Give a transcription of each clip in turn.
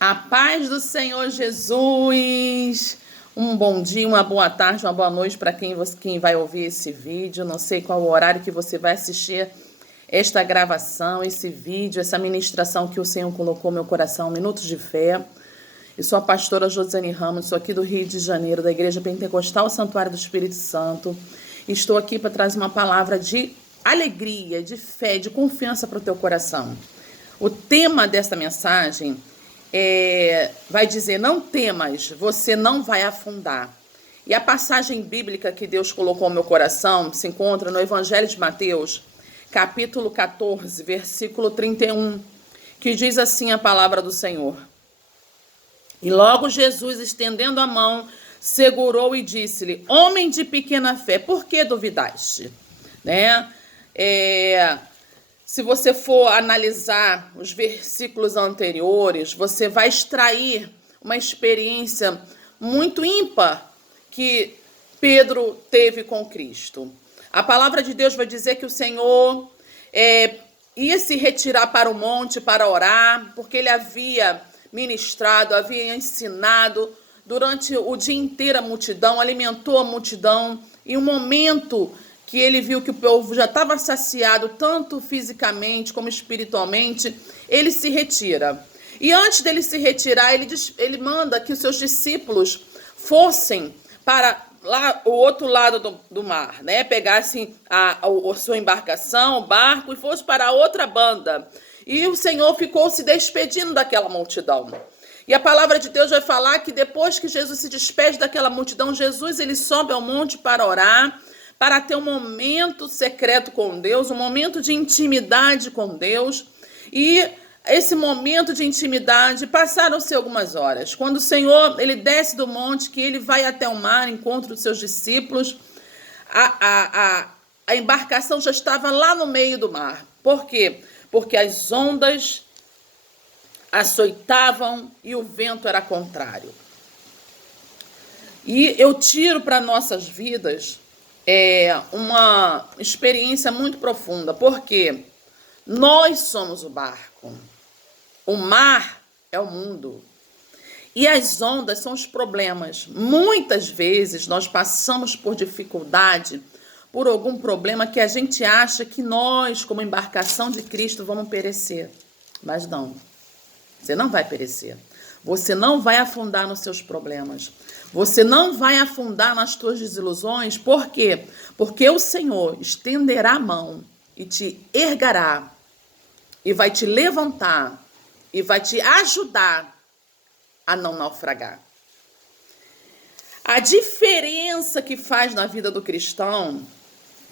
A paz do Senhor Jesus. Um bom dia, uma boa tarde, uma boa noite para quem vai ouvir esse vídeo. Não sei qual o horário que você vai assistir esta gravação, esse vídeo, essa ministração que o Senhor colocou no meu coração, Minutos de Fé. Eu sou a pastora Josiane Ramos, sou aqui do Rio de Janeiro, da Igreja Pentecostal Santuário do Espírito Santo. Estou aqui para trazer uma palavra de alegria, de fé, de confiança para o teu coração. O tema desta mensagem vai dizer: não temas, você não vai afundar. E a passagem bíblica que Deus colocou no meu coração se encontra no Evangelho de Mateus, capítulo 14, versículo 31, que diz assim a palavra do Senhor. E logo Jesus, estendendo a mão, segurou e disse-lhe: homem de pequena fé, por que duvidaste? Se você for analisar os versículos anteriores, você vai extrair uma experiência muito ímpar que Pedro teve com Cristo. A palavra de Deus vai dizer que o Senhor ia se retirar para o monte para orar, porque ele havia ministrado, havia ensinado durante o dia inteiro a multidão, alimentou a multidão, e um momento que ele viu que o povo já estava saciado, tanto fisicamente como espiritualmente, ele se retira. E antes dele se retirar, ele manda que os seus discípulos fossem para lá, o outro lado do mar, pegassem a sua embarcação, o barco, e fossem para a outra banda. E o Senhor ficou se despedindo daquela multidão. E a palavra de Deus vai falar que depois que Jesus se despede daquela multidão, Jesus ele sobe ao monte para orar, para ter um momento secreto com Deus, um momento de intimidade com Deus. E esse momento de intimidade, passaram-se algumas horas. Quando o Senhor ele desce do monte, que ele vai até o mar, encontra os seus discípulos, a embarcação já estava lá no meio do mar. Por quê? Porque as ondas açoitavam e o vento era contrário. E eu tiro para nossas vidas uma experiência muito profunda, porque nós somos o barco, o mar é o mundo e as ondas são os problemas. Muitas vezes nós passamos por dificuldade, por algum problema que a gente acha que nós, como embarcação de Cristo, vamos perecer. Mas não, você não vai perecer. Você não vai afundar nos seus problemas. Você não vai afundar nas tuas desilusões. Por quê? Porque o Senhor estenderá a mão e te ergará, e vai te levantar, e vai te ajudar a não naufragar. A diferença que faz na vida do cristão,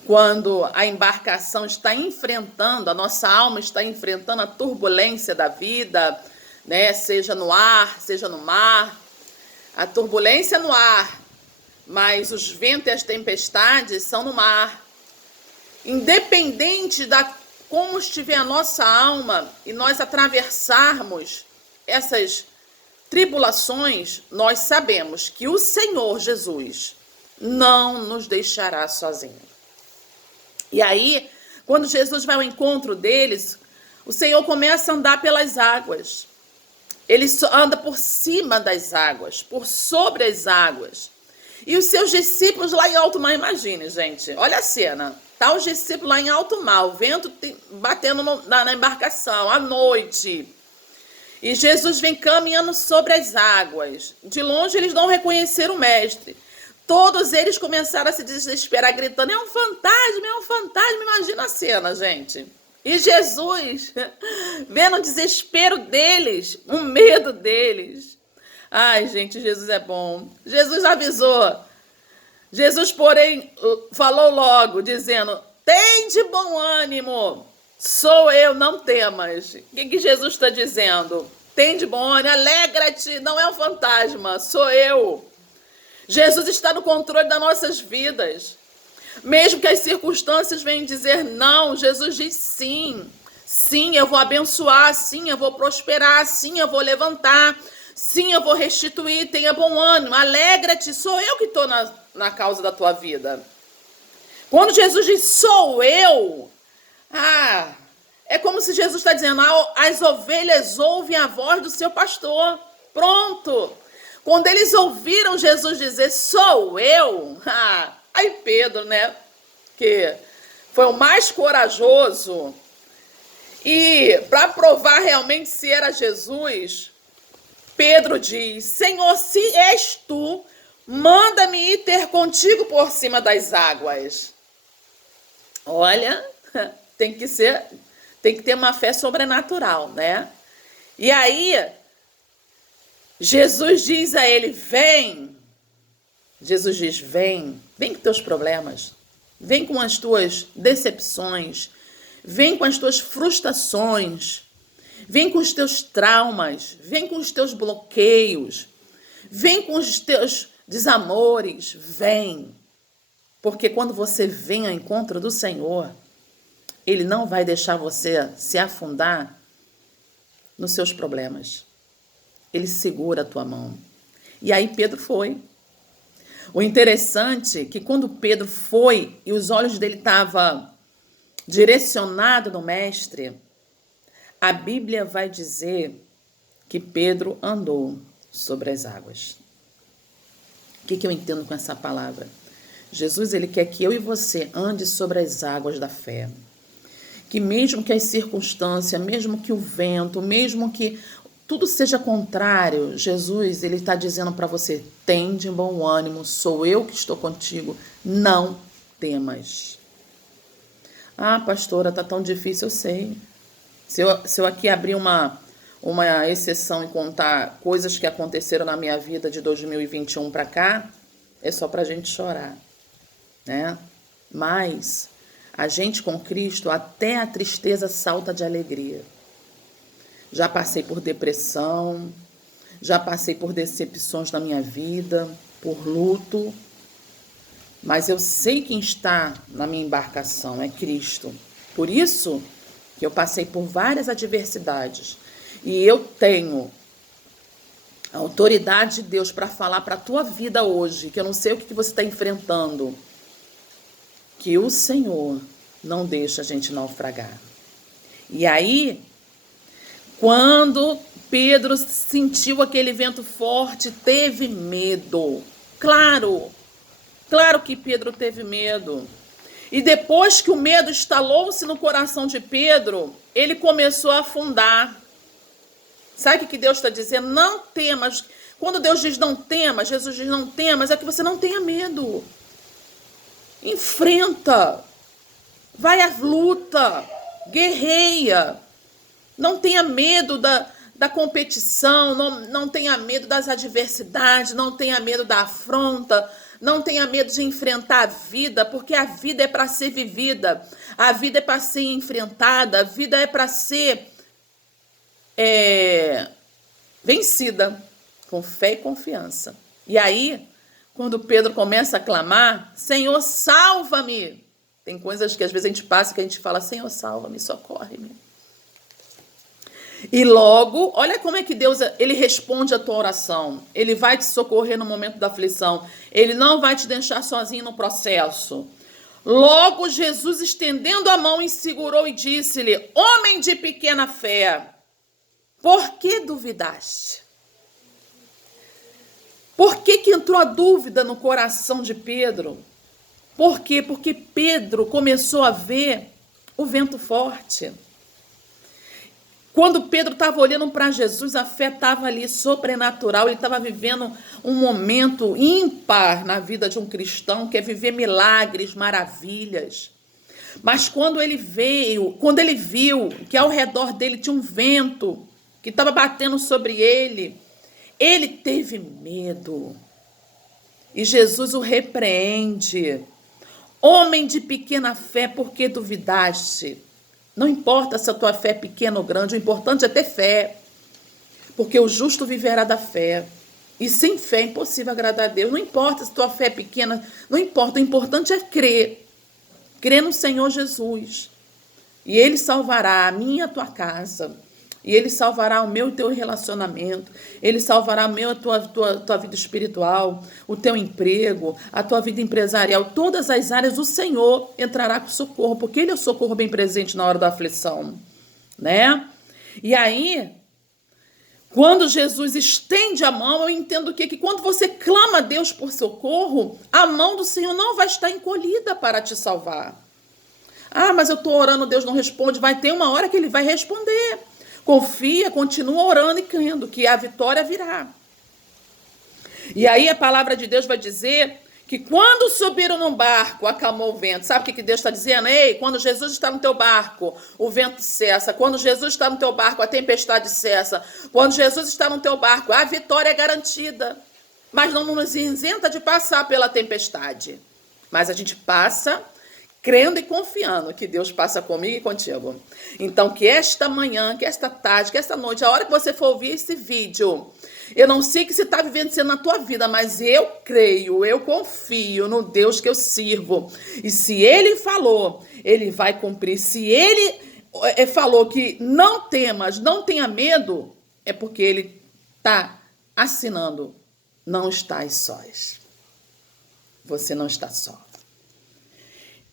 quando a embarcação está enfrentando, a nossa alma está enfrentando a turbulência da vida, seja no ar, seja no mar, a turbulência no ar, mas os ventos e as tempestades são no mar. Independente da como estiver a nossa alma e nós atravessarmos essas tribulações, nós sabemos que o Senhor Jesus não nos deixará sozinhos. E aí, quando Jesus vai ao encontro deles, o Senhor começa a andar pelas águas. Ele anda por cima das águas, por sobre as águas. E os seus discípulos lá em alto mar, imagine, gente, olha a cena. Tá os discípulos lá em alto mar, o vento batendo na embarcação, à noite. E Jesus vem caminhando sobre as águas. De longe eles não reconheceram o mestre. Todos eles começaram a se desesperar, gritando: é um fantasma, imagina a cena, gente. E Jesus, vendo o desespero deles, o medo deles. Ai, gente, Jesus é bom. Jesus avisou. Jesus, porém, falou logo, dizendo: tem de bom ânimo, sou eu, não temas. O que Jesus está dizendo? Tem de bom ânimo, alegra-te, não é um fantasma, sou eu. Jesus está no controle das nossas vidas. Mesmo que as circunstâncias venham dizer não, Jesus diz sim. Sim, eu vou abençoar, sim, eu vou prosperar, sim, eu vou levantar, sim, eu vou restituir, tenha bom ânimo, alegra-te, sou eu que estou na causa da tua vida. Quando Jesus diz sou eu, É como se Jesus está dizendo, as ovelhas ouvem a voz do seu pastor. Pronto. Quando eles ouviram Jesus dizer, sou eu, aí Pedro, né, que foi o mais corajoso, e para provar realmente se era Jesus, Pedro diz, Senhor, se és tu, manda-me ir ter contigo por cima das águas. Olha, tem que ter uma fé sobrenatural, né? E aí, Jesus diz a ele, vem. Jesus diz, vem com teus problemas, vem com as tuas decepções, vem com as tuas frustrações, vem com os teus traumas, vem com os teus bloqueios, vem com os teus desamores, vem. Porque quando você vem ao encontro do Senhor, Ele não vai deixar você se afundar nos seus problemas. Ele segura a tua mão. E aí Pedro foi. O interessante é que quando Pedro foi e os olhos dele estavam direcionados no Mestre, a Bíblia vai dizer que Pedro andou sobre as águas. O que eu entendo com essa palavra? Jesus, ele quer que eu e você ande sobre as águas da fé. Que mesmo que as circunstâncias, mesmo que o vento, mesmo que tudo seja contrário, Jesus, ele está dizendo para você, tem de bom ânimo, sou eu que estou contigo, não temas. Ah, pastora, tá tão difícil, eu sei. Se eu aqui abrir uma exceção e contar coisas que aconteceram na minha vida de 2021 para cá, é só para a gente chorar, né? Mas a gente com Cristo, até a tristeza salta de alegria. Já passei por depressão, já passei por decepções na minha vida, por luto, mas eu sei quem está na minha embarcação, é Cristo. Por isso que eu passei por várias adversidades e eu tenho a autoridade de Deus para falar para a tua vida hoje, que eu não sei o que você está enfrentando, que o Senhor não deixa a gente naufragar. E aí, quando Pedro sentiu aquele vento forte, teve medo. Claro que Pedro teve medo. E depois que o medo instalou-se no coração de Pedro, ele começou a afundar. Sabe o que Deus está dizendo? Não temas. Quando Deus diz não temas, Jesus diz não temas, é que você não tenha medo. Enfrenta. Vai à luta. Guerreia. Não tenha medo da competição, não tenha medo das adversidades, não tenha medo da afronta, não tenha medo de enfrentar a vida, porque a vida é para ser vivida, a vida é para ser enfrentada, a vida é para ser vencida com fé e confiança. E aí, quando Pedro começa a clamar, Senhor, salva-me. Tem coisas que às vezes a gente passa que a gente fala, Senhor, salva-me, socorre-me. E logo, olha como é que Deus, ele responde a tua oração. Ele vai te socorrer no momento da aflição. Ele não vai te deixar sozinho no processo. Logo, Jesus, estendendo a mão, segurou e disse-lhe, homem de pequena fé, por que duvidaste? Por que entrou a dúvida no coração de Pedro? Por quê? Porque Pedro começou a ver o vento forte. Quando Pedro estava olhando para Jesus, a fé estava ali sobrenatural, ele estava vivendo um momento ímpar na vida de um cristão, que é viver milagres, maravilhas. Mas quando ele viu que ao redor dele tinha um vento que estava batendo sobre ele teve medo. E Jesus o repreende. Homem de pequena fé, por que duvidaste? Não importa se a tua fé é pequena ou grande, o importante é ter fé. Porque o justo viverá da fé. E sem fé é impossível agradar a Deus. Não importa se a tua fé é pequena, não importa. O importante é crer. Crer no Senhor Jesus. E Ele salvará a minha e a tua casa. E Ele salvará o meu e o teu relacionamento. Ele salvará a minha e a tua vida espiritual, o teu emprego, a tua vida empresarial. Todas as áreas o Senhor entrará com socorro, porque Ele é o socorro bem presente na hora da aflição. né? E aí, quando Jesus estende a mão, eu entendo que quando você clama a Deus por socorro, a mão do Senhor não vai estar encolhida para te salvar. Ah, mas eu estou orando, Deus não responde. Vai ter uma hora que Ele vai responder. Confia, continua orando e crendo que a vitória virá. E aí a palavra de Deus vai dizer que quando subiram num barco, acalmou o vento. Sabe o que Deus está dizendo? Ei, quando Jesus está no teu barco, o vento cessa. Quando Jesus está no teu barco, a tempestade cessa. Quando Jesus está no teu barco, a vitória é garantida. Mas não nos isenta de passar pela tempestade. Mas a gente passa crendo e confiando que Deus passa comigo e contigo. Então, que esta manhã, que esta tarde, que esta noite, a hora que você for ouvir esse vídeo, eu não sei o que você está vivendo na tua vida, mas eu creio, eu confio no Deus que eu sirvo. E se Ele falou, Ele vai cumprir. Se Ele falou que não temas, não tenha medo, é porque Ele está assinando, não estás sós. Você não está só.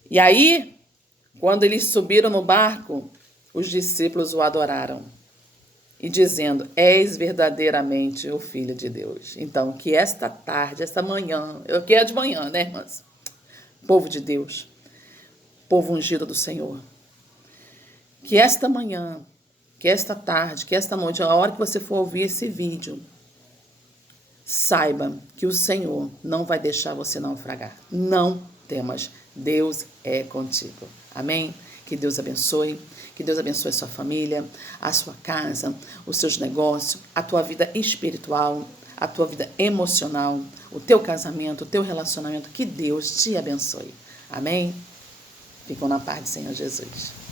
E aí, quando eles subiram no barco, os discípulos o adoraram. E dizendo, és verdadeiramente o Filho de Deus. Então, que esta tarde, esta manhã, eu que é de manhã, né, irmãs? Povo de Deus, povo ungido do Senhor. Que esta manhã, que esta tarde, que esta noite, a hora que você for ouvir esse vídeo, saiba que o Senhor não vai deixar você naufragar. Não temas, Deus é contigo. Amém? Que Deus abençoe. Que Deus abençoe a sua família, a sua casa, os seus negócios, a tua vida espiritual, a tua vida emocional, o teu casamento, o teu relacionamento. Que Deus te abençoe. Amém? Ficam na paz do Senhor Jesus.